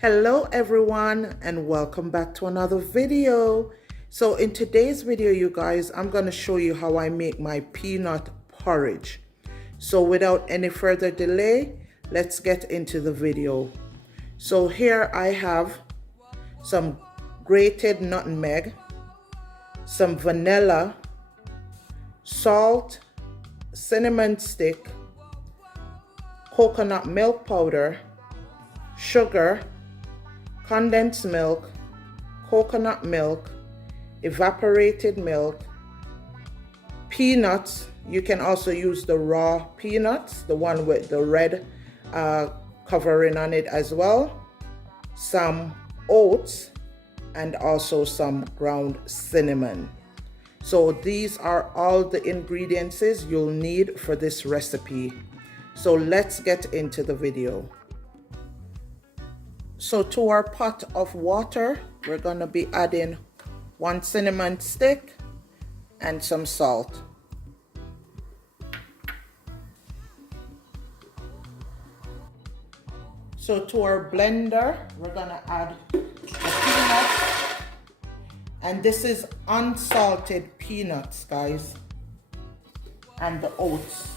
Hello everyone and welcome back to another video. So in today's video, you guys, I'm going to show you how I make my peanut porridge. So without any further delay, let's get into the video. So here I have some grated nutmeg, some vanilla, salt, cinnamon stick, coconut milk powder, sugar, condensed milk, coconut milk, evaporated milk, peanuts. You can also use the raw peanuts, the one with the red covering on it as well, some oats, and also some ground cinnamon. So these are all the ingredients you'll need for this recipe. So let's get into the video. So to our pot of water, we're going to be adding 1 cinnamon stick and some salt. So to our blender, we're going to add the peanuts. And this is unsalted peanuts, guys. And the oats.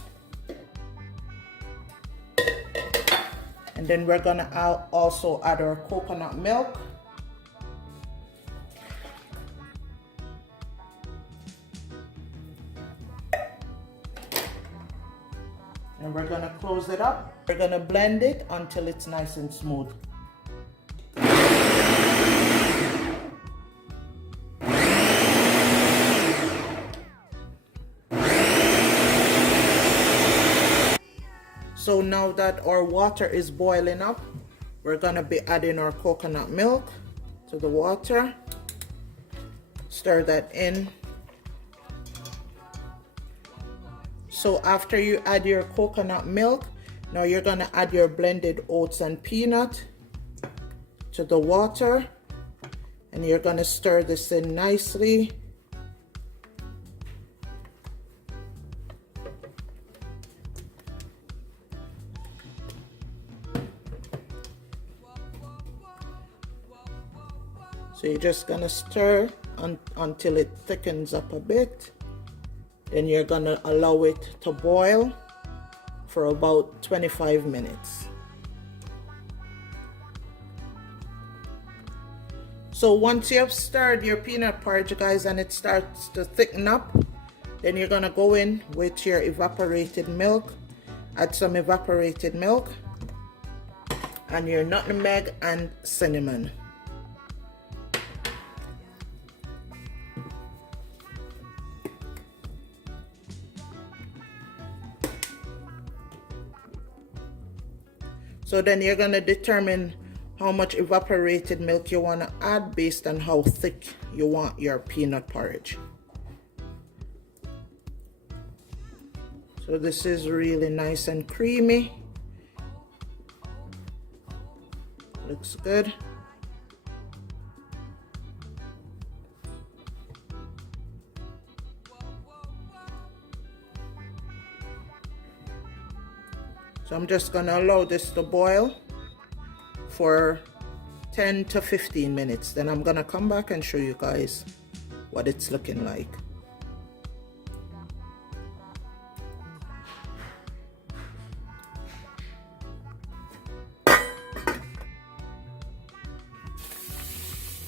And then we're gonna also add our coconut milk. And we're gonna close it up. We're gonna blend it until it's nice and smooth. So now that our water is boiling up, we're gonna be adding our coconut milk to the water. Stir that in. So after you add your coconut milk, now you're gonna add your blended oats and peanut to the water, and you're gonna stir this in nicely. So you're just gonna stir until it thickens up a bit. Then you're gonna allow it to boil for about 25 minutes. So once you have stirred your peanut porridge, guys, and it starts to thicken up, then you're gonna go in with your evaporated milk. Add some evaporated milk and your nutmeg and cinnamon. So then you're going to determine how much evaporated milk you want to add based on how thick you want your peanut porridge. So this is really nice and creamy. Looks good. So I'm just going to allow this to boil for 10 to 15 minutes. Then I'm going to come back and show you guys what it's looking like.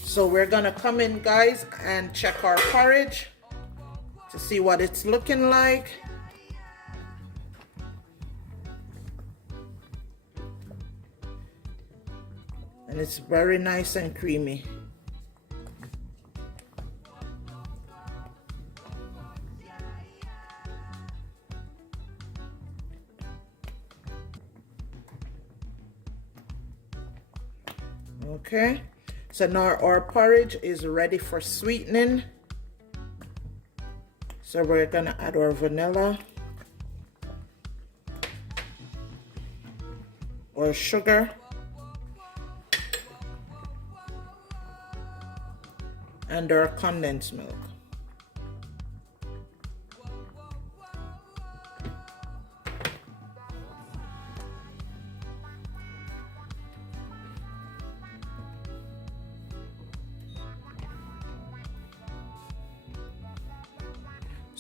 So we're going to come in, guys, and check our porridge to see what it's looking like. And it's very nice and creamy. Okay, so now our porridge is ready for sweetening. So we're gonna add our vanilla, or sugar, and our condensed milk.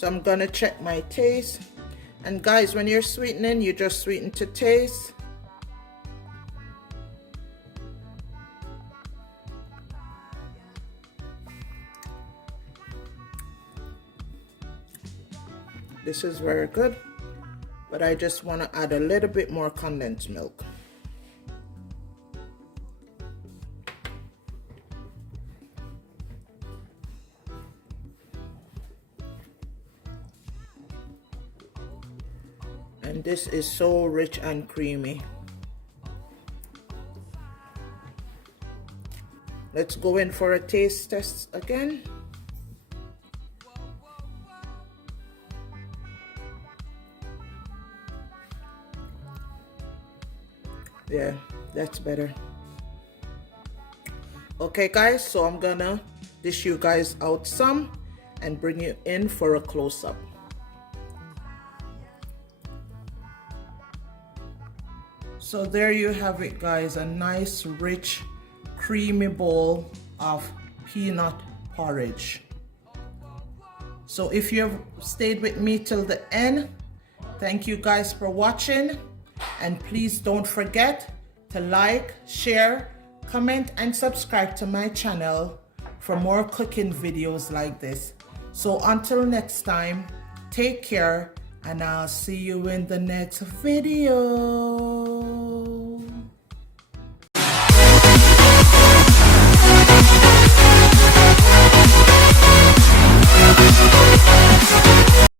So I'm gonna check my taste. And guys, when you're sweetening, you just sweeten to taste. This is very good, but I just want to add a little bit more condensed milk. And this is so rich and creamy. Let's go in for a taste test again. Yeah, that's better. Okay guys, so I'm gonna dish you guys out some and bring you in for a close-up. So there you have it guys, a nice rich creamy bowl of peanut porridge. So if you've stayed with me till the end, thank you guys for watching, and please don't forget to like, share, comment and subscribe to my channel for more cooking videos like this. So until next time, take care, and I'll see you in the next video.